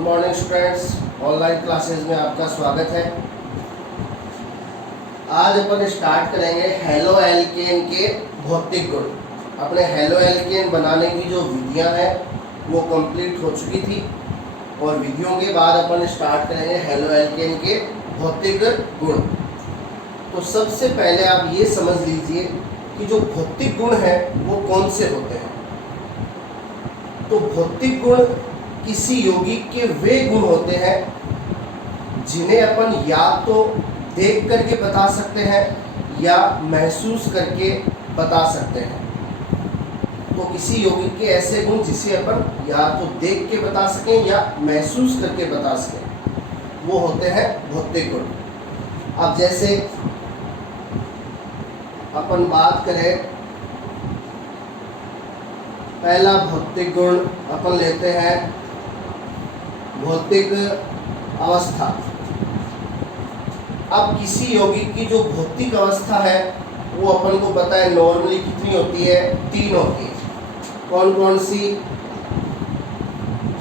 Good morning students, online classes में आपका स्वागत है। आज अपन स्टार्ट करेंगे हेलो एल्केन के भौतिक गुण। अपने हेलो एल्केन बनाने की जो विधियां हैं वो कंप्लीट हो चुकी थी और विधियों के बाद अपन स्टार्ट करेंगे हेलो एल्केन के भौतिक गुण। तो सबसे पहले आप ये समझ लीजिए कि जो भौतिक गुण हैं वो कौन से होते हैं। तो भौतिक गुण किसी यौगिक के वे गुण होते हैं जिन्हें अपन या तो देख करके बता सकते हैं या महसूस करके बता सकते हैं। तो किसी यौगिक के ऐसे गुण जिसे अपन या तो देख के बता सकें या महसूस करके बता सकें वो होते हैं भौतिक गुण। अब जैसे अपन बात करें, पहला भौतिक गुण अपन लेते हैं भौतिक अवस्था। अब किसी यौगिक की जो भौतिक अवस्था है वो अपन को पता है नॉर्मली कितनी होती है, 3 होती है। कौन कौन सी?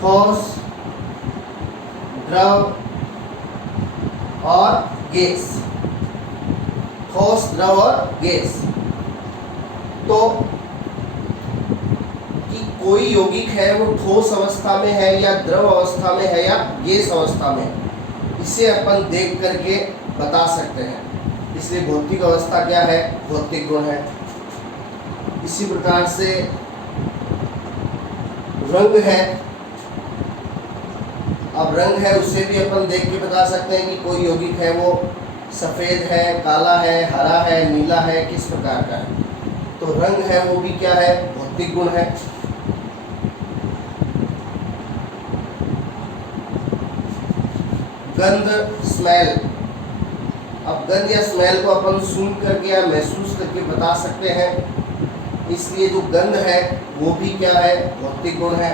ठोस, द्रव और गैस। ठोस, द्रव और गैस। तो कोई यौगिक है वो ठोस अवस्था में है या द्रव अवस्था में है या गैस अवस्था में, इसे अपन देख करके बता सकते हैं। इसलिए भौतिक अवस्था क्या है? भौतिक गुण है। इसी प्रकार से रंग है। अब रंग है उसे भी अपन देख के बता सकते हैं कि कोई यौगिक है वो सफ़ेद है, काला है, हरा है, नीला है, किस प्रकार का है। तो रंग है वो भी क्या है? भौतिक गुण है। गंध, स्मेल। अब गंध या स्मेल को अपन सूंघ करके या महसूस करके बता सकते हैं, इसलिए जो गंध है वो भी क्या है? भौतिक गुण है।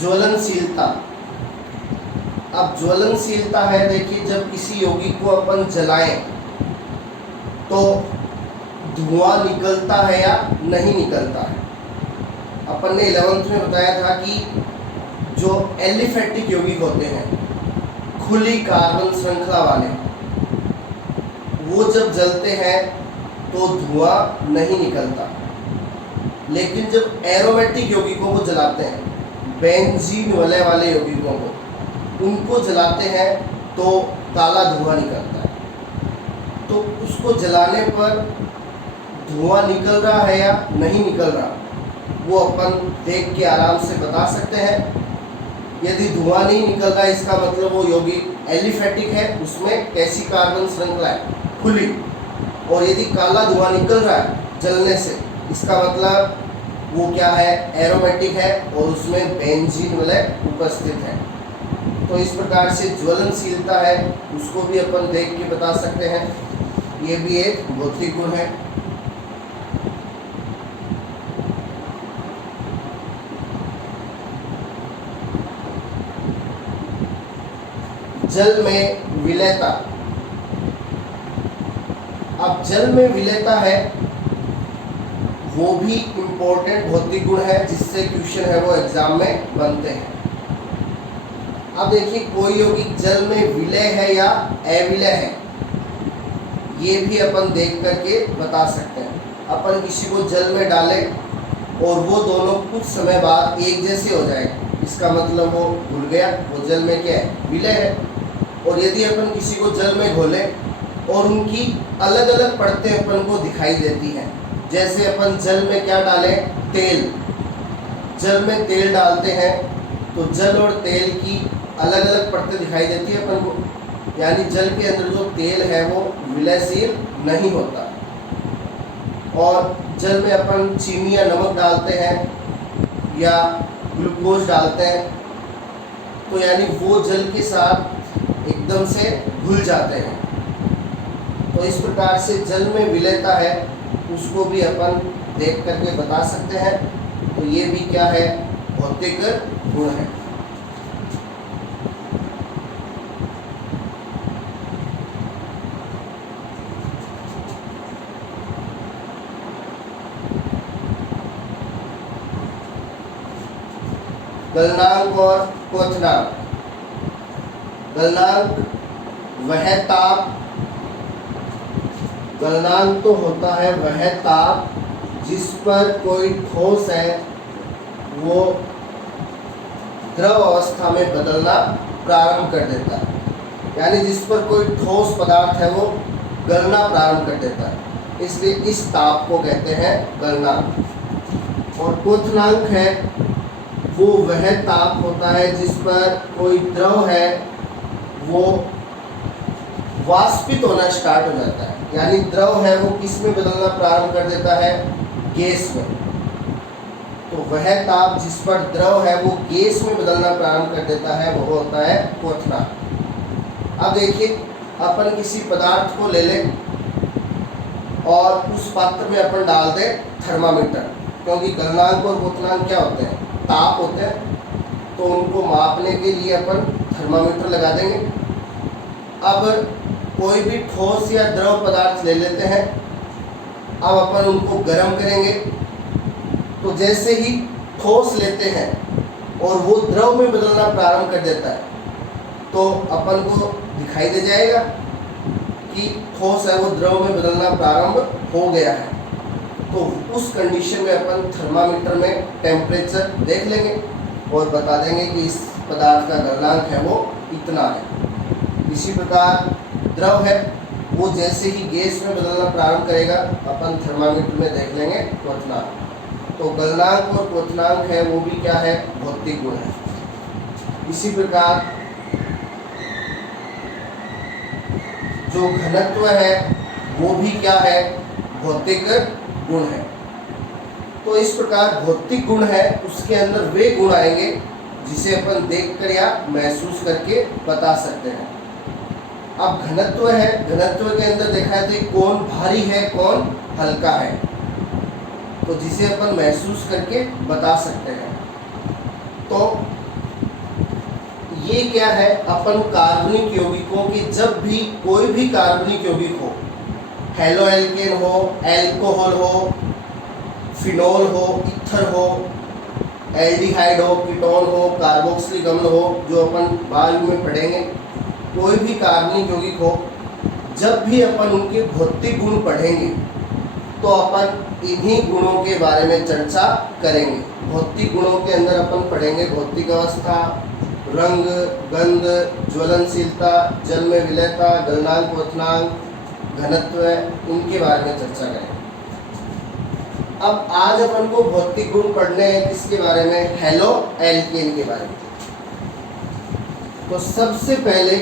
ज्वलनशीलता। अब ज्वलनशीलता है, देखिए जब किसी यौगिक को अपन जलाएं तो धुआं निकलता है या नहीं निकलता है। अपन ने 11th में बताया था कि जो एलिफैटिक यौगिक होते हैं, खुली कार्बन श्रृंखला वाले, वो जब जलते हैं तो धुआं नहीं निकलता। लेकिन जब एरोमेटिक यौगिकों को जलाते हैं, बेंजीन वलय वाले यौगिकों को, उनको जलाते हैं तो काला धुआं निकलता है। तो उसको जलाने पर धुआं निकल रहा है या नहीं निकल रहा वो अपन देख के आराम से बता सकते हैं। यदि धुआं नहीं निकल रहा है इसका मतलब वो यौगिक एलिफैटिक है, उसमें कैसी कार्बन श्रृंखला है? खुली। और यदि काला धुआं निकल रहा है जलने से, इसका मतलब वो क्या है? एरोमेटिक है और उसमें बेंजीन वलय उपस्थित है। तो इस प्रकार से ज्वलनशीलता है उसको भी अपन देख के बता सकते हैं। ये भी एक भौतिक गुण है। जल में विलेयता। अब जल में विलेयता है वो भी इम्पोर्टेंट भौतिक गुण है जिससे क्वेश्चन है वो एग्जाम में बनते हैं। अब देखिए कोई यौगिक जल में विलय है या अविलय है, ये भी अपन देख करके बता सकते हैं। अपन किसी को जल में डालें और वो दोनों कुछ समय बाद एक जैसे हो जाएंगे, इसका मतलब वो घुल गया, वो जल में क्या है? विलय है। और यदि अपन किसी को जल में घोलें और उनकी अलग अलग परतें अपन को दिखाई देती हैं, जैसे अपन जल में क्या डालें? तेल। जल में तेल डालते हैं तो जल और तेल की अलग अलग परतें दिखाई देती है अपन को, यानी जल के अंदर जो तेल है वो विलयशील नहीं होता। और जल में अपन चीनी या नमक डालते हैं या ग्लूकोज डालते हैं तो यानी वो जल के साथ एकदम से घुल जाते हैं। तो इस प्रकार से जल में विलेयता है उसको भी अपन देख करके बता सकते हैं। तो ये भी क्या है? भौतिक गुण है। गलनांक और क्वथनांक। गलनांक वह ताप, गलनांक तो होता है वह ताप जिस पर कोई ठोस है वो द्रव अवस्था में बदलना प्रारंभ कर देता है, यानी जिस पर कोई ठोस पदार्थ है वो गलना प्रारंभ कर देता है, इसलिए इस ताप को कहते हैं गलनांक। और क्वथनांक है वो वह ताप होता है जिस पर कोई द्रव है वो वाष्पित होना स्टार्ट हो जाता है, यानी द्रव है वो किस में बदलना प्रारंभ कर देता है, गैस में। तो वह ताप जिस पर द्रव है वो गैस में बदलना प्रारंभ कर देता है वो होता है क्वथनांक। अब देखिए अपन किसी पदार्थ को ले लें और उस पात्र में अपन डाल दें थर्मामीटर, क्योंकि गलनांक और क्वथनांक क्या होते हैं, ताप होते हैं, तो उनको मापने के लिए अपन थर्मामीटर लगा देंगे। अब कोई भी ठोस या द्रव पदार्थ ले लेते हैं, अब अपन उनको गर्म करेंगे, तो जैसे ही ठोस लेते हैं और वो द्रव में बदलना प्रारंभ कर देता है तो अपन को दिखाई दे जाएगा कि ठोस है वो द्रव में बदलना प्रारंभ हो गया है। तो उस कंडीशन में अपन थर्मामीटर में टेम्परेचर देख लेंगे और बता देंगे कि इस पदार्थ का गलनांक है वो इतना है। इसी प्रकार द्रव है वो जैसे ही गैस में बदलना प्रारंभ करेगा अपन थर्मामीटर में देख लेंगे क्वथनांक। तो गलनांक और क्वथनांक है वो भी क्या है, भौतिक गुण है। इसी प्रकार जो घनत्व है वो भी क्या है, भौतिक गुण है। तो इस प्रकार भौतिक गुण है उसके अंदर वे गुण आएंगे जिसे अपन देखकर या महसूस करके बता सकते हैं। अब घनत्व है, घनत्व के अंदर देखा है तो कौन भारी है कौन हल्का है, तो जिसे अपन महसूस करके बता सकते हैं। तो ये क्या है, अपन कार्बनिक यौगिकों की जब भी कोई भी कार्बनिक यौगिक हो, हेलो एल्केन हो, एल्कोहल हो, फिनोल हो, ईथर हो, एल्डिहाइड हो, कीटोन हो, कार्बोक्सिलिक अम्ल हो, जो अपन बाद में पढ़ेंगे, कोई भी कार्बनिक यौगिक हो, जब भी अपन उनके भौतिक गुण पढ़ेंगे तो अपन इन्हीं गुणों के बारे में चर्चा करेंगे। भौतिक गुणों के अंदर अपन पढ़ेंगे भौतिक अवस्था, रंग, गंध, ज्वलनशीलता, जल में विलयता, गलनांक, क्वथनांक, घनत्व, इनके बारे में चर्चा करेंगे। अब आज अपन को भौतिक गुण पढ़ने हैं किसके बारे में, हेलो एल्केन के बारे में। तो सबसे पहले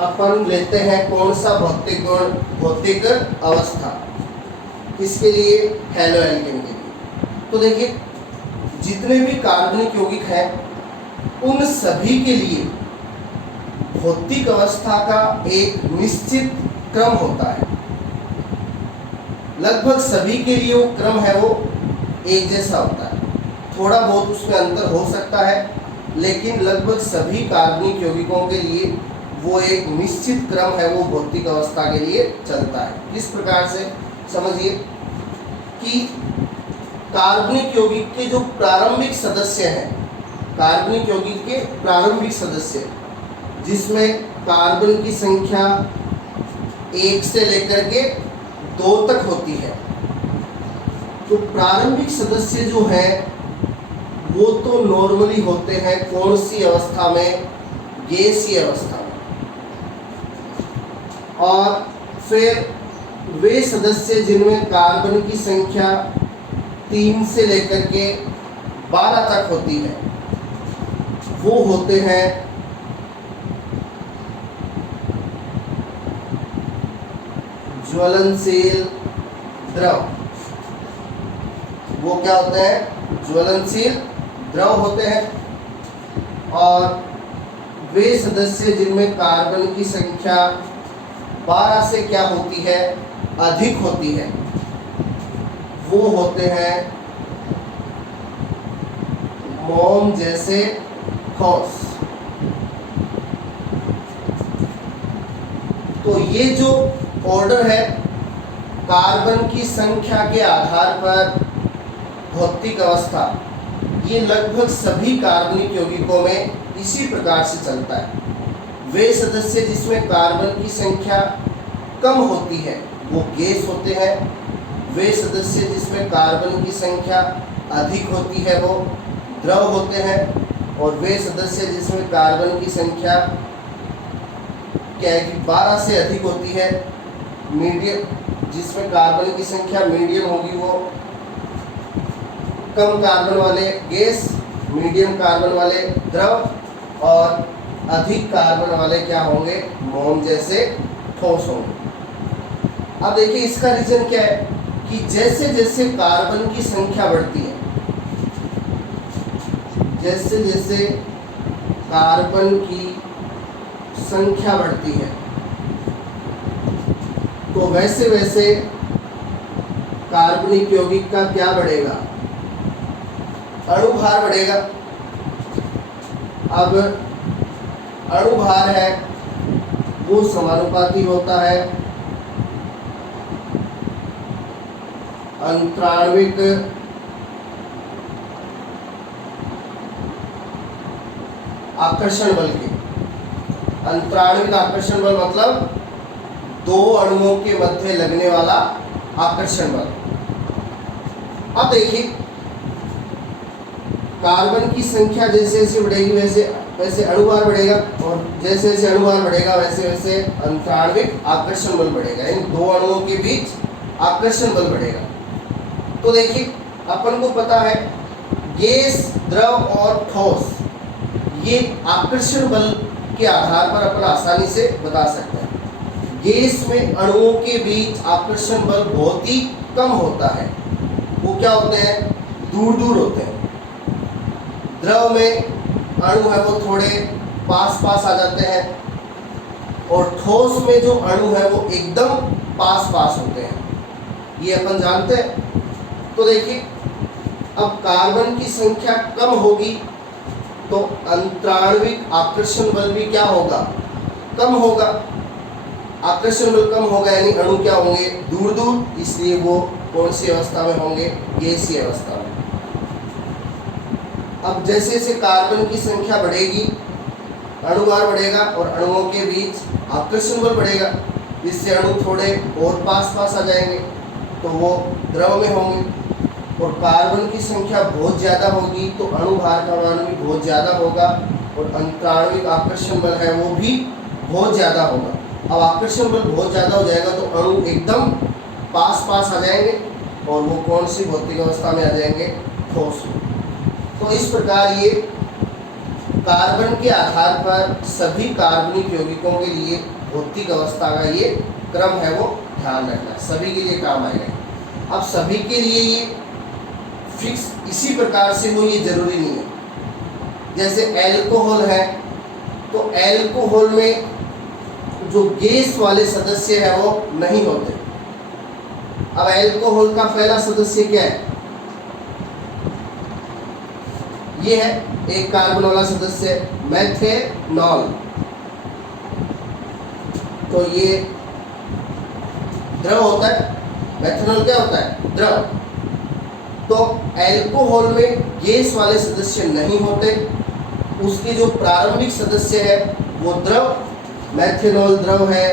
अपन लेते हैं कौन सा भौतिक गुण, भौतिक अवस्था, किसके लिए, हेलो एल्केन के लिए। तो देखिए जितने भी कार्बनिक यौगिक हैं उन सभी के लिए भौतिक अवस्था का एक निश्चित क्रम होता है। लगभग सभी के लिए वो क्रम है वो एक जैसा होता है, थोड़ा बहुत उसमें अंतर हो सकता है, लेकिन लगभग सभी कार्बनिक यौगिकों के लिए वो एक निश्चित क्रम है वो भौतिक अवस्था के लिए चलता है। इस प्रकार से समझिए कि कार्बनिक यौगिक के जो प्रारंभिक सदस्य हैं, कार्बनिक यौगिक के प्रारंभिक सदस्य जिसमें कार्बन की संख्या 1 से लेकर के 2 तक होती है, तो प्रारंभिक सदस्य जो हैं वो तो नॉर्मली होते हैं कौन सी अवस्था में, गैसीय अवस्था में। और फिर वे सदस्य जिनमें कार्बन की संख्या 3 से लेकर के 12 तक होती है वो होते हैं ज्वलनशील द्रव। वो क्या होते हैं, ज्वलनशील द्रव होते हैं। और वे सदस्य जिनमें कार्बन की संख्या 12 से क्या होती है, अधिक होती है, वो होते हैं मोम जैसे ठोस। तो ये जो ऑर्डर है कार्बन की संख्या के आधार पर भौतिक अवस्था, ये लगभग सभी कार्बनिक यौगिकों में इसी प्रकार से चलता है। वे सदस्य जिसमें कार्बन की संख्या कम होती है वो गैस होते हैं, वे सदस्य जिसमें कार्बन की संख्या अधिक होती है वो द्रव होते हैं, और वे सदस्य जिसमें कार्बन की संख्या क्या है कि 12 से अधिक होती है, मीडियम, जिसमें कार्बन की संख्या मीडियम होगी वो कम कार्बन वाले गैस, मीडियम कार्बन वाले द्रव, और अधिक कार्बन वाले क्या होंगे, मोम जैसे ठोस होंगे। अब देखिए इसका रीजन क्या है कि जैसे जैसे कार्बन की संख्या बढ़ती है, जैसे जैसे कार्बन की संख्या बढ़ती है तो वैसे वैसे कार्बनिक यौगिक का क्या बढ़ेगा, अणुभार बढ़ेगा। अब अणुभार है वो समानुपाती होता है अंतराण्विक आकर्षण बल के। अंतराण्विक आकर्षण बल मतलब दो अणुओं के मध्य लगने वाला आकर्षण बल। अब देखिए कार्बन की संख्या जैसे जैसे बढ़ेगी वैसे वैसे अणुभार बढ़ेगा, और जैसे जैसे अणुभार बढ़ेगा वैसे वैसे अंतराण्विक आकर्षण बल बढ़ेगा, यानी दो अणुओं के बीच आकर्षण बल बढ़ेगा। तो देखिए अपन को पता है गैस, द्रव और ठोस, ये आकर्षण बल के आधार पर अपन आसानी से बता सकते हैं। गैस में अणुओं के बीच आकर्षण बल बहुत ही कम होता है, वो क्या होते हैं, दूर दूर होते हैं। द्रव में अणु है वो थोड़े पास पास आ जाते हैं, और ठोस में जो अणु है वो एकदम पास पास होते हैं, ये अपन जानते हैं। तो देखिए अब कार्बन की संख्या कम होगी तो अंतराण्विक आकर्षण बल भी क्या होगा, कम होगा। आकर्षण बल कम होगा यानी अणु क्या होंगे, दूर दूर, इसलिए वो कौन सी अवस्था में होंगे, गैसीय अवस्था में। अब जैसे जैसे कार्बन की संख्या बढ़ेगी अणुभार बढ़ेगा और अणुओं के बीच आकर्षण बल बढ़ेगा, जिससे अणु थोड़े और पास पास आ जाएंगे तो वो द्रव में होंगे, और कार्बन की संख्या बहुत ज़्यादा होगी तो अणुभार का मान भी बहुत ज़्यादा होगा, और अंतराण्विक आकर्षण बल है वो भी बहुत ज़्यादा होगा। अब आकर्षण बल बहुत ज़्यादा हो जाएगा तो अणु एकदम पास पास आ जाएंगे, और वो कौन सी भौतिक अवस्था में आ जाएंगे, ठोस। तो इस प्रकार ये कार्बन के आधार पर सभी कार्बनिक यौगिकों के लिए भौतिक अवस्था का ये क्रम है वो ध्यान रखना, सभी के लिए काम आएगा। अब सभी के लिए ये फिक्स इसी प्रकार से हो ये जरूरी नहीं है। जैसे एल्कोहल है तो एल्कोहल में जो गैस वाले सदस्य है वो नहीं होते। अब एल्कोहल का पहला सदस्य क्या है, ये है एक कार्बन वाला सदस्य मेथेनॉल। तो ये द्रव होता है, मेथेनॉल क्या होता है, द्रव। तो एल्कोहल में गैस वाले सदस्य नहीं होते, उसके जो प्रारंभिक सदस्य है वो द्रव, मेथेनॉल द्रव है,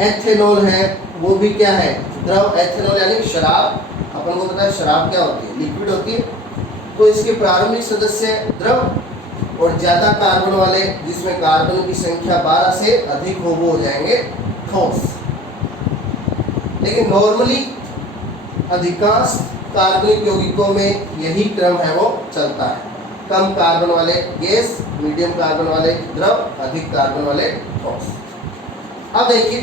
एथेनॉल है वो भी क्या है, द्रव। एथेनॉल यानी शराब, अपन को पता है शराब क्या होती है, लिक्विड होती है। तो इसके प्रारंभिक सदस्य द्रव, और ज़्यादा कार्बन वाले जिसमें कार्बन की संख्या 12 से अधिक हो वो हो जाएंगे ठोस। लेकिन नॉर्मली अधिकांश कार्बनिक यौगिकों में यही क्रम है वो चलता है, कम कार्बन वाले गैस, मीडियम कार्बन वाले द्रव, अधिक कार्बन वाले ठोस। अब देखिए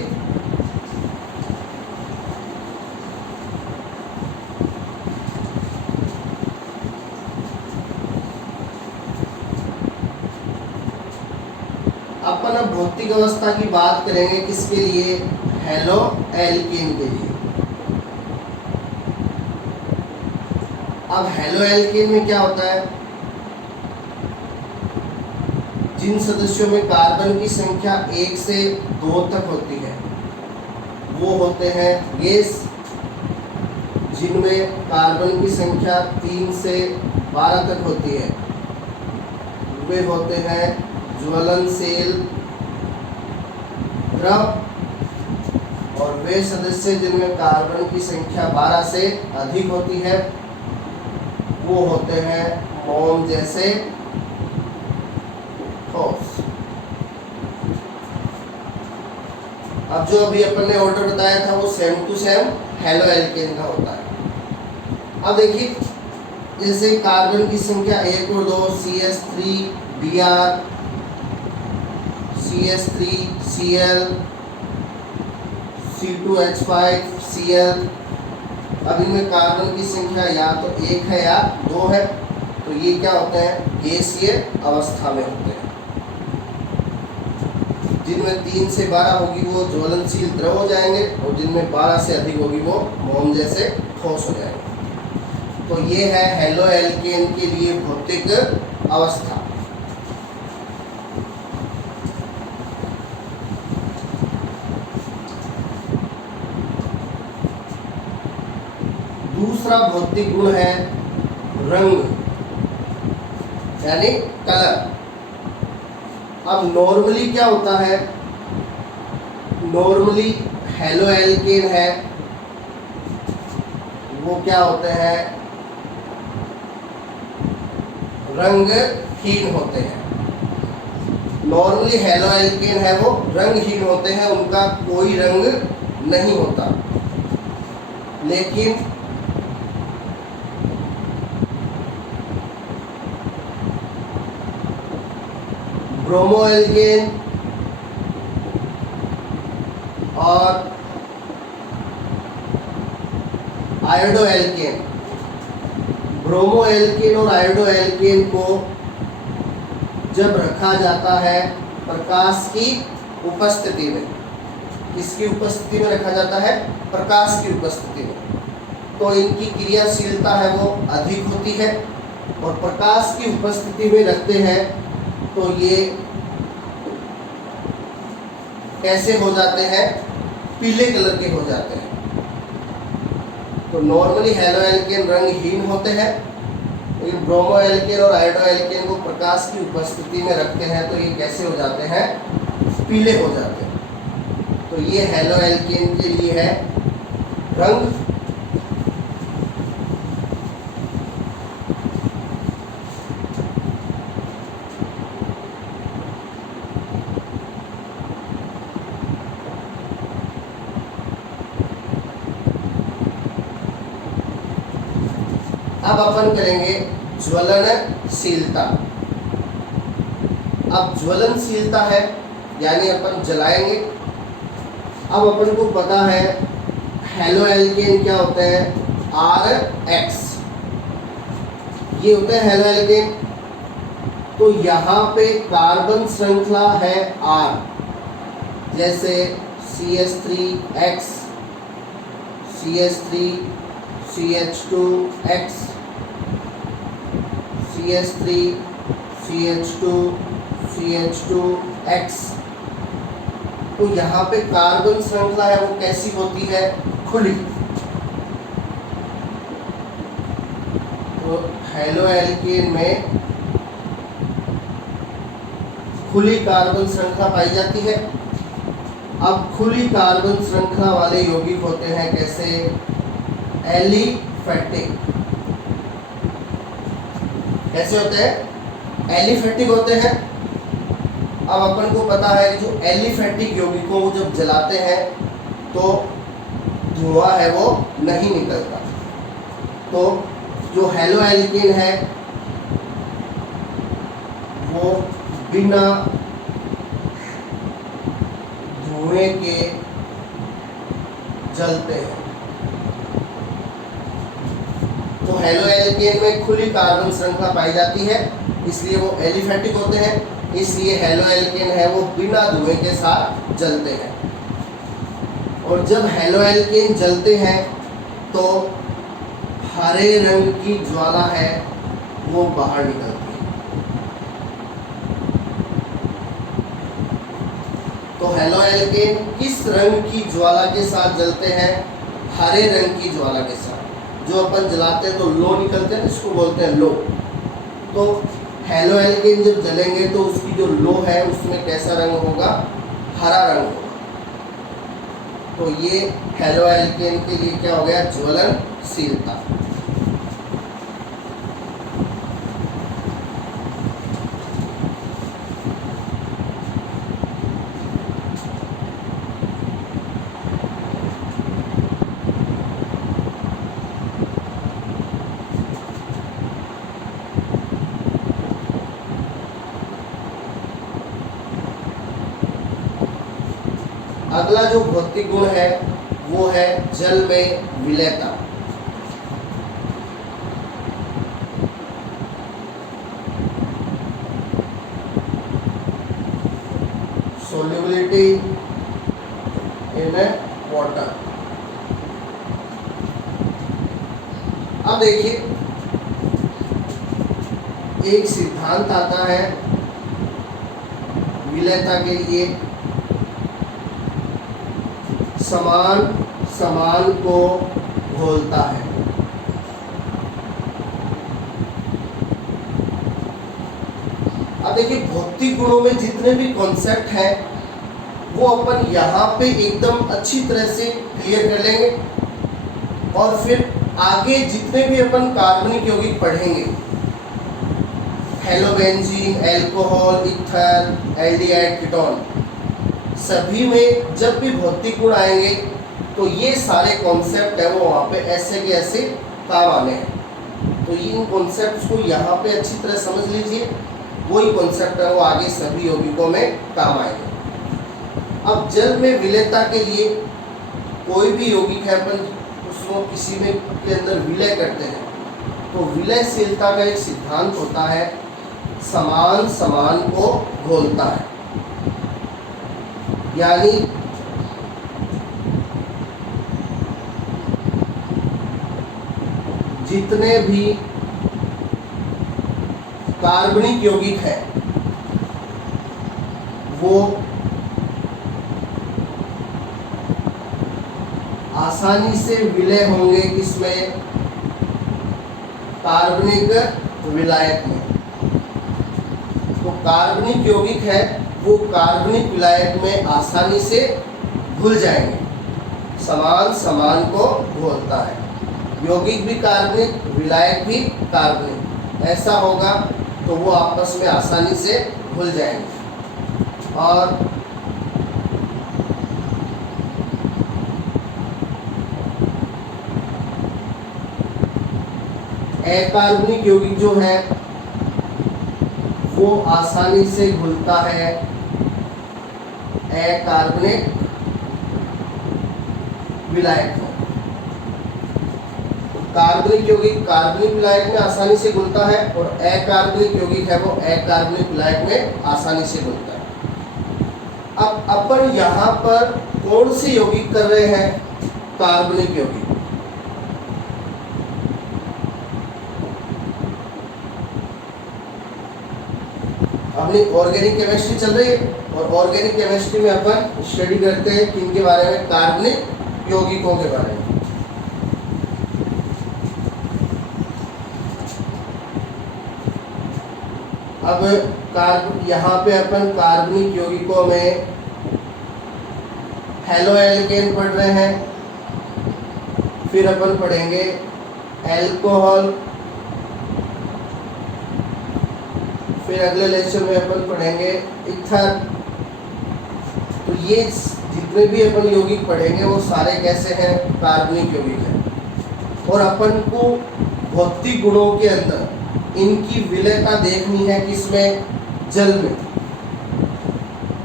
अपन अब भौतिक अवस्था की बात करेंगे किसके लिए, हेलो एल्कीन के लिए। अब हेलो एल्कीन में क्या होता है, जिन सदस्यों में कार्बन की संख्या 1 से 2 तक होती है वो होते हैं गैस, जिनमें कार्बन की संख्या 3 से 12 तक होती है वे होते हैं ज्वलनशील द्रव, और वे सदस्य जिनमें कार्बन की संख्या 12 से अधिक होती है वो होते हैं मोम जैसे ठोस। अब जो अभी अपन ने ऑर्डर बताया था वो same to same halo alkane का होता है। अब देखिए जैसे कार्बन की संख्या 1 और 2 CH3 Br, CH3 Cl, C2H5 Cl, अब इनमें कार्बन की संख्या या तो 1 है या 2 है, तो ये क्या होते हैं गैसीय अवस्था में होते हैं। जिनमें 3 से 12 होगी वो ज्वलनशील द्रव हो जाएंगे, और जिनमें 12 से अधिक होगी वो मोम जैसे ठोस हो जाएंगे। तो ये है हेलो एल्केन के लिए भौतिक अवस्था। दूसरा भौतिक गुण है रंग यानी कलर। अब नॉर्मली क्या होता है, नॉर्मली हेलो एल्केन है वो क्या होते हैं रंगहीन होते हैं। नॉर्मली हेलो एल्केन है वो रंगहीन होते हैं, उनका कोई रंग नहीं होता। लेकिन ब्रोमो एल्केन और आयोडो एल्केन, ब्रोमो एल्केन और आयोडो एल्केन को जब रखा जाता है प्रकाश की उपस्थिति में, किसकी उपस्थिति में रखा जाता है प्रकाश की उपस्थिति में, तो इनकी क्रियाशीलता है वो अधिक होती है। और प्रकाश की उपस्थिति में रखते हैं तो ये कैसे हो जाते हैं पीले कलर के हो जाते हैं। तो नॉर्मली हेलो एल्केन रंगहीन होते हैं, लेकिन ब्रोमो एल्केन और आयोडो एल्केन को प्रकाश की उपस्थिति में रखते हैं तो ये कैसे हो जाते हैं पीले हो जाते हैं। तो ये हेलो एल्केन के लिए है रंग। अब अपन करेंगे ज्वलनशीलता। अब ज्वलनशीलता है यानी अपन जलाएंगे। अब अपन को पता है हेलो एल्केन क्या होते हैं RH, ये होते हैं हेलो एल्केन। तो यहाँ पे कार्बन श्रृंखला है R, जैसे CH3X, CH3 CH2X, CH3 CH2 CH2X। तो यहाँ पे कार्बन श्रृंखला है वो कैसी होती है खुली। तो हेलो एल्केन में खुली कार्बन श्रृंखला पाई जाती है। अब खुली कार्बन श्रृंखला वाले यौगिक होते हैं कैसे एलिफेटिक। कैसे होते हैं एलिफेटिक होते हैं। अब अपन को पता है कि जो एलिफेटिक यौगिकों को जब जलाते हैं तो धुआं है वो नहीं निकलता। तो जो हेलो एल्केन है वो बिना धुएं के जलते हैं। तो हेलो एल्केन में खुली कार्बन श्रृंखला पाई जाती है, इसलिए वो एलिफेटिक होते हैं। इसलिए हेलो एल्केन है वो बिना धुएं के साथ जलते हैं। और जब हेलो एल्केन जलते हैं तो हरे रंग की ज्वाला है वो बाहर निकलती है। तो हेलो एल्केन किस रंग की ज्वाला के साथ जलते हैं हरे रंग की ज्वाला के साथ। जो अपन जलाते हैं तो लो निकलते हैं, इसको बोलते हैं लो। तो हेलो एल्केन जब जलेंगे तो उसकी जो लो है उसमें कैसा रंग होगा, हरा रंग होगा। तो ये हेलो एल्केन के लिए क्या हो गया, ज्वलनशीलता। अगला जो भौतिक गुण है वो है जल में विलयता। Solubility in water. अब देखिए एक सिद्धांत आता है विलयता के लिए, समान समान को घोलता है। अब देखिए भौतिक गुणों में जितने भी कॉन्सेप्ट हैं वो अपन यहाँ पे एकदम अच्छी तरह से क्लियर कर लेंगे, और फिर आगे जितने भी अपन कार्बनिक यौगिक पढ़ेंगे, हेलोबेंजीन, अल्कोहल, ईथर, एल्डिहाइड, कीटोन, सभी में जब भी भौतिक गुण आएंगे तो ये सारे कॉन्सेप्ट है वो वहाँ पे ऐसे के ऐसे काम आने हैं। तो इन कॉन्सेप्ट्स को यहाँ पे अच्छी तरह समझ लीजिए, वही कॉन्सेप्ट है वो आगे सभी यौगिकों में काम आएंगे। अब जल में विलयता के लिए कोई भी यौगिक है अपन उसको किसी में के अंदर विलय करते हैं तो विलयशीलता का एक सिद्धांत होता है, समान समान को घोलता है। यानी जितने भी कार्बनिक यौगिक है वो आसानी से विलय होंगे किसमें, कार्बनिक विलायक में। तो कार्बनिक यौगिक है वो कार्बनिक विलायक में आसानी से घुल जाएंगे, समान समान को घोलता है। यौगिक भी कार्बनिक, विलायक भी कार्बनिक, ऐसा होगा तो वो आपस में आसानी से घुल जाएंगे। और अकार्बनिक यौगिक जो है वो आसानी से घुलता है अकार्बनिक विलायक में। कार्बनिक यौगिक कार्बनिक विलायक में आसानी से घुलता है और अकार्बनिक यौगिक है वो अकार्बनिक विलायक में आसानी से घुलता है। अब अपन यहाँ पर कौन से यौगिक कर रहे हैं, कार्बनिक यौगिक। अपनी ऑर्गेनिक केमिस्ट्री चल रही है और ऑर्गेनिक केमिस्ट्री में अपन स्टडी करते हैं किनके बारे में, कार्बनिक यौगिकों के बारे में। अब यहाँ पे अपन कार्बनिक यौगिकों में हेलो एल्केन पढ़ रहे हैं, फिर अपन पढ़ेंगे अल्कोहल, फिर अगले लेक्चर में अपन पढ़ेंगे ईथर। तो ये जितने भी अपन यौगिक पढ़ेंगे वो सारे कैसे हैं, कार्बनिक यौगिक हैं। और अपन को भौतिक गुणों के अंदर इनकी विलयता देखनी है किसमें, जल में।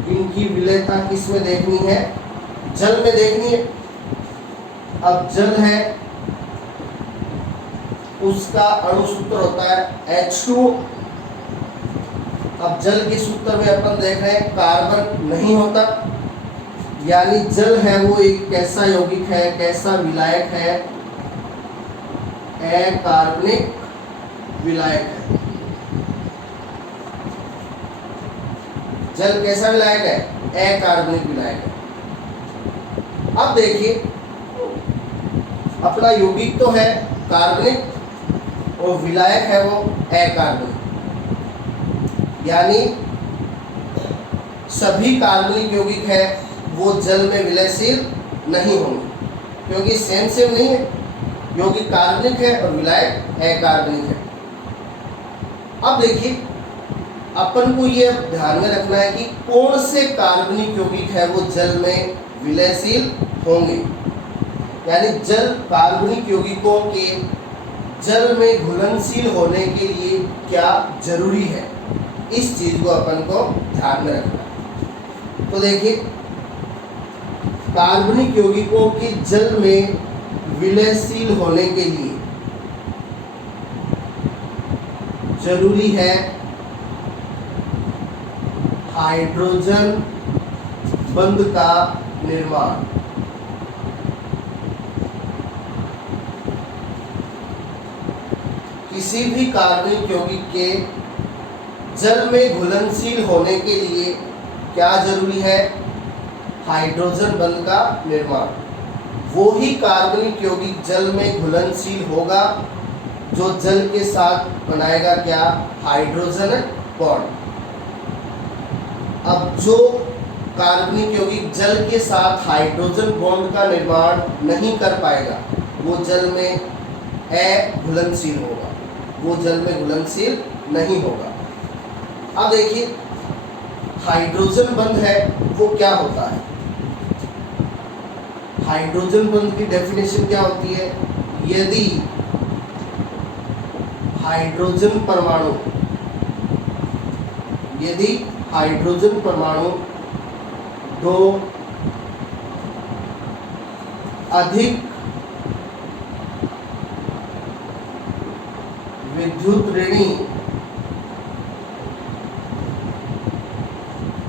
इनकी विलयता किसमें देखनी है, जल में देखनी है। अब जल है उसका अणु सूत्र होता है H2। अब जल के सूत्र में अपन देख रहे हैं कार्बन नहीं होता, यानी जल है वो एक कैसा यौगिक है, कैसा विलायक है, अकार्बनिक विलायक है। जल कैसा विलायक है, अकार्बनिक विलायक है। अब देखिए अपना यौगिक तो है कार्बनिक और विलायक है वो अकार्बनिक। यानी सभी कार्बनिक यौगिक है वो जल में विलयशील नहीं होंगे, क्योंकि सेम नहीं है, यौगिक कार्बनिक है और विलायक अकार्बनिक है। अब देखिए अपन को ये ध्यान में रखना है कि कौन से कार्बनिक यौगिक है वो जल में विलयशील होंगे, यानी जल कार्बनिक यौगिकों के जल में घुलनशील होने के लिए क्या जरूरी है, इस चीज को अपन को ध्यान में रखना है। तो देखिए कार्बनिक यौगिकों के जल में विलयशील होने के लिए जरूरी है हाइड्रोजन बंध का निर्माण। किसी भी कार्बनिक यौगिक के जल में घुलनशील होने के लिए क्या जरूरी है, हाइड्रोजन बंध का निर्माण। वो ही कार्बनिक यौगिक जल में घुलनशील होगा जो जल के साथ बनाएगा क्या, हाइड्रोजन बॉन्ड। अब जो कार्बनिक यौगिक जल के साथ हाइड्रोजन बॉन्ड का निर्माण नहीं कर पाएगा वो जल में अघुलनशील होगा, वो जल में घुलनशील नहीं होगा। अब देखिए हाइड्रोजन बंध है वो क्या होता है, हाइड्रोजन बंध की डेफिनेशन क्या होती है, यदि हाइड्रोजन परमाणु दो अधिक विद्युत ऋणी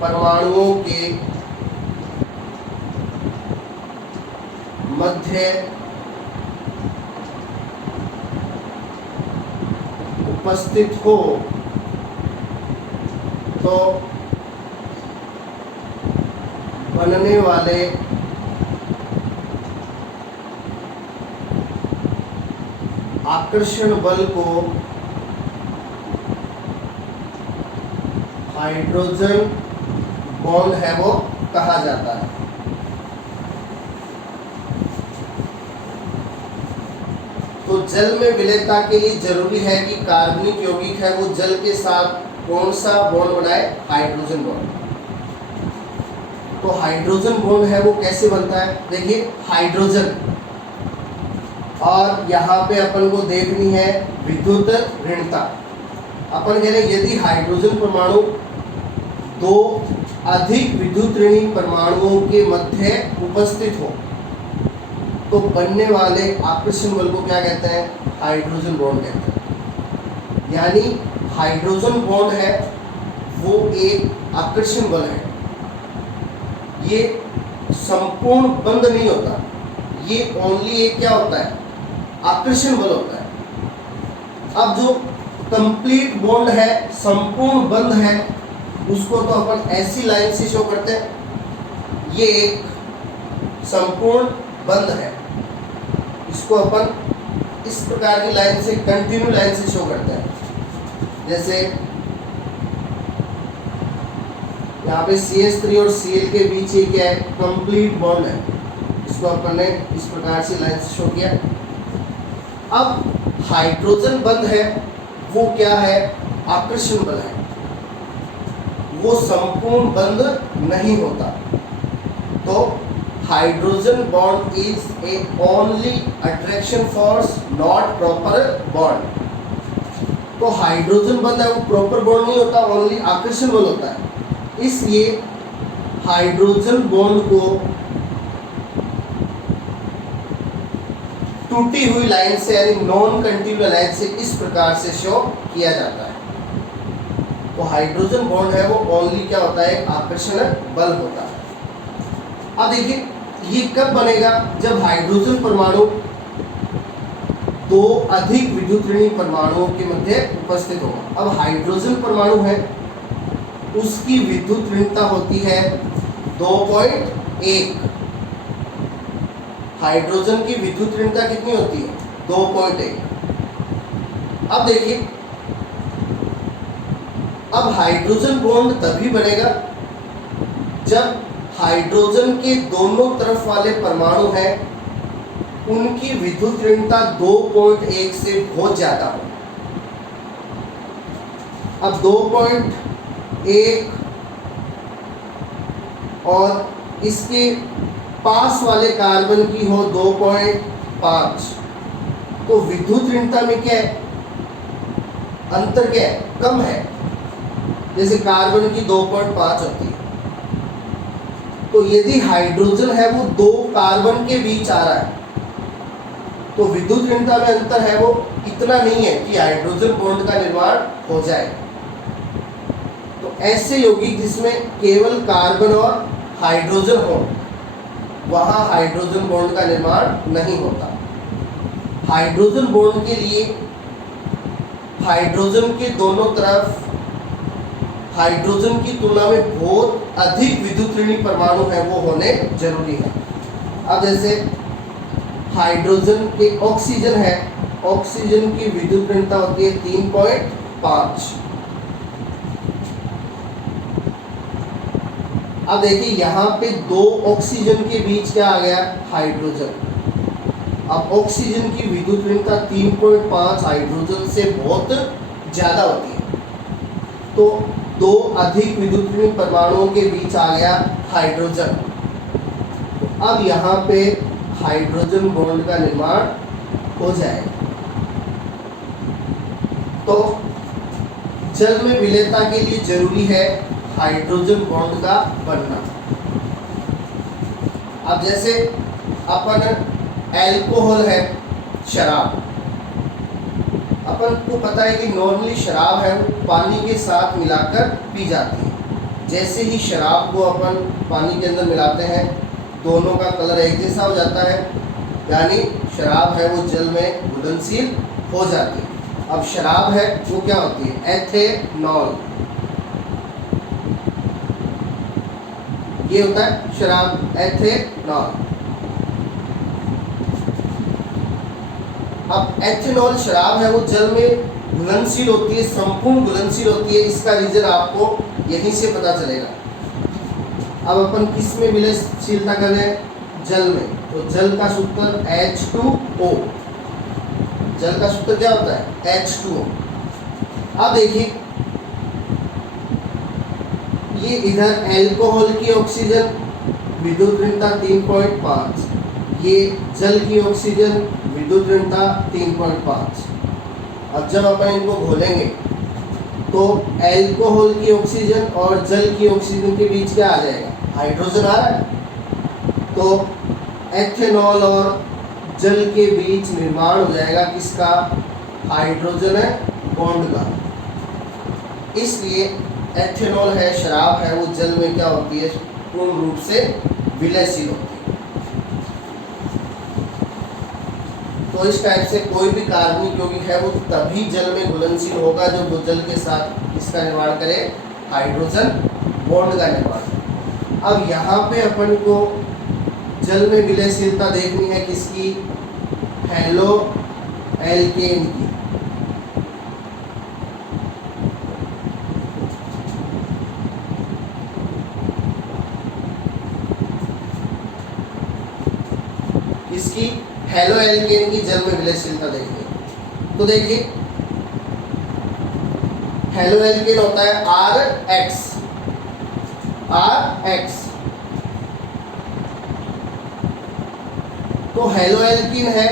परमाणुओं के मध्य उपस्थित हो तो बनने वाले आकर्षण बल को हाइड्रोजन बॉन्ड है वो कहा जाता है। तो जल में विलयता के लिए जरूरी है कि कार्बनिक यौगिक है वो जल के साथ कौन सा बॉन्ड बनाए, हाइड्रोजन बॉन्ड। तो हाइड्रोजन बॉन्ड है वो कैसे बनता है, देखिए हाइड्रोजन, और यहाँ पे अपन को देखनी है विद्युत ऋणता। अपन कह रहे हैं यदि हाइड्रोजन परमाणु दो अधिक विद्युत ऋणी परमाणुओं के मध्य उपस्थित हो तो बनने वाले आकर्षण बल को क्या कहते हैं, हाइड्रोजन बॉन्ड कहते हैं। यानी हाइड्रोजन बॉन्ड है वो एक आकर्षण बल है, ये संपूर्ण बंध नहीं होता, ये ओनली एक क्या होता है, आकर्षण बल होता है। अब जो कंप्लीट बॉन्ड है, संपूर्ण बंध है, उसको तो अपन ऐसी लाइन से शो करते हैं, ये एक संपूर्ण बंध है, इसको अपन इस प्रकार की लाइन से, कंटिन्यू लाइन से शो करते हैं। जैसे यहाँ पे CH3 और Cl के बीच ये क्या है, कंप्लीट बॉन्ड है, इसको अपन ने इस प्रकार से लाइन से शो किया। अब हाइड्रोजन बंध है वो क्या है, आकर्षण बल है, वो संपूर्ण बंध नहीं होता। तो hydrogen bond is A only attraction force, not proper bond. तो हाइड्रोजन बंध है वो प्रॉपर बॉन्ड नहीं होता, ओनली आकर्षण बल होता है। इसलिए हाइड्रोजन बॉन्ड को टूटी हुई लाइन से यानी नॉन कंटिन्यूअस लाइन से इस प्रकार से शो किया जाता है। तो हाइड्रोजन बॉन्ड है वो ओनली क्या होता है, आकर्षण बल होता है। अब देखिए ये कब बनेगा, जब हाइड्रोजन परमाणु दो अधिक विद्युत ऋणी परमाणुओं के मध्य उपस्थित होगा। अब हाइड्रोजन परमाणु है उसकी विद्युत ऋणता होती है 2.1। हाइड्रोजन की विद्युत ऋणता कितनी होती है, 2.1। अब देखिए, अब हाइड्रोजन बॉन्ड तभी बनेगा जब हाइड्रोजन के दोनों तरफ वाले परमाणु हैं उनकी विद्युत ऋणता 2.1 से बहुत ज्यादा हो। अब 2.1 और इसके पास वाले कार्बन की हो 2.5, तो विद्युत ऋणता में क्या है, अंतर क्या है, कम है। जैसे कार्बन की 2.5 होती है, तो यदि हाइड्रोजन है वो 2 कार्बन के बीच आ रहा है तो विद्युत ऋणता में अंतर है वो इतना नहीं है कि हाइड्रोजन बॉन्ड का निर्माण हो जाए। तो ऐसे यौगिक जिसमें केवल कार्बन और हाइड्रोजन हो वहां हाइड्रोजन बॉन्ड का निर्माण नहीं होता। हाइड्रोजन बॉन्ड के लिए हाइड्रोजन के दोनों तरफ हाइड्रोजन की तुलना में बहुत अधिक विद्युत ऋणी परमाणु है वो होने जरूरी है। अब जैसे हाइड्रोजन के ऑक्सीजन है, ऑक्सीजन की विद्युत ऋणता होती है 3.5। अब देखिए यहाँ पे 2 ऑक्सीजन के बीच क्या आ गया, हाइड्रोजन। अब ऑक्सीजन की विद्युत ऋणता 3.5 हाइड्रोजन से बहुत ज्यादा होती है, तो 2 अधिक विद्युत ऋणी परमाणुओं के बीच आ गया हाइड्रोजन। अब यहाँ पे हाइड्रोजन बॉन्ड का निर्माण हो जाएगा। तो जल में विलेयता के लिए जरूरी है हाइड्रोजन बॉन्ड का बनना। अब जैसे अपन अल्कोहल है, शराब, अपन को पता है कि नॉर्मली शराब है वो पानी के साथ मिलाकर पी जाती है। जैसे ही शराब को अपन पानी के अंदर मिलाते हैं दोनों का कलर एक जैसा हो जाता है, यानी शराब है वो जल में घुलनशील हो जाती है। अब शराब है वो क्या होती है, एथेनॉल, ये होता है शराब, एथेनॉल। अब एथेनॉल शराब है वो जल में घुलनशील होती है, संपूर्ण घुलनशील होती है। इसका रीजन आपको यहीं से पता चलेगा। अब अपन किस में विलयशीलता कर रहे हैं, जल में, तो जल का सूत्र H2O, जल का सूत्र क्या होता है, H2O। अब देखिए ये इधर अल्कोहल की ऑक्सीजन विद्युत ऋणता 3.5, ये जल की ऑक्सीजन विद्युत ऋणता 3.5। अब जब अपन इनको घोलेंगे तो अल्कोहल की ऑक्सीजन और जल की ऑक्सीजन के बीच क्या आ जाएगा, हाइड्रोजन आ रहा है। तो एथेनॉल और जल के बीच निर्माण हो जाएगा किसका, हाइड्रोजन बॉन्ड का। इसलिए एथेनॉल है, शराब है, वो जल में क्या होती है, पूर्ण रूप से विलयशील होती है। तो इस टाइप से कोई भी कार्बनिक यौगिक है वो तभी जल में घुलनशील होगा जब वो जल के साथ इसका निर्माण करे, हाइड्रोजन बॉन्ड का निर्माण। अब यहाँ पे अपन को जल में विलयशीलता देखनी है किसकी, हेलो एल्केन की। इसकी हेलो एल्केन की जल में विलयशीलता देखिए। तो देखिए हेलो एल्केन होता है RX, तो हेलो एल्कीन है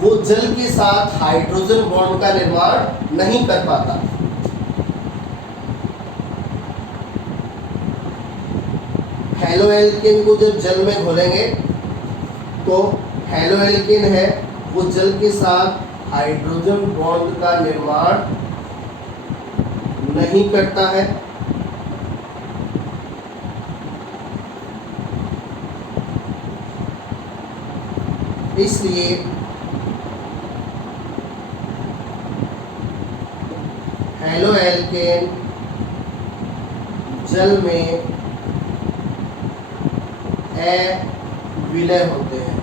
वो जल के साथ हाइड्रोजन बॉन्ड का निर्माण नहीं कर पाता। हेलो एल्केन को जब जल में घोलेंगे तो हेलो एल्केन है वो जल के साथ हाइड्रोजन बॉन्ड का निर्माण नहीं करता है। इसलिए हेलो एल्केन जल में अविलय होते हैं।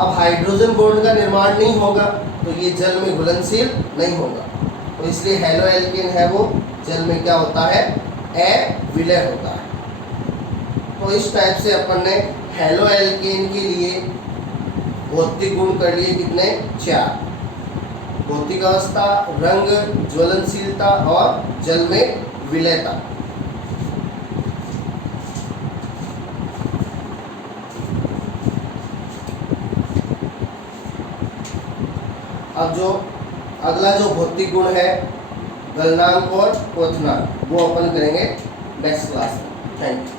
अब हाइड्रोजन बॉन्ड का निर्माण नहीं होगा तो ये जल में घुलनशील नहीं होगा, तो इसलिए हेलो एल्केन है वो जल में क्या होता है, अविलय होता है। तो इस टाइप से अपन ने हेलो एल्केन के लिए भौतिक गुण कर लिए कितने, 4। भौतिक अवस्था, रंग, ज्वलनशीलता और जल में विलयता। अब जो अगला जो भौतिक गुण है गलनांक और क्वथनांक, वो अपन करेंगे नेक्स्ट क्लास में। Thank you.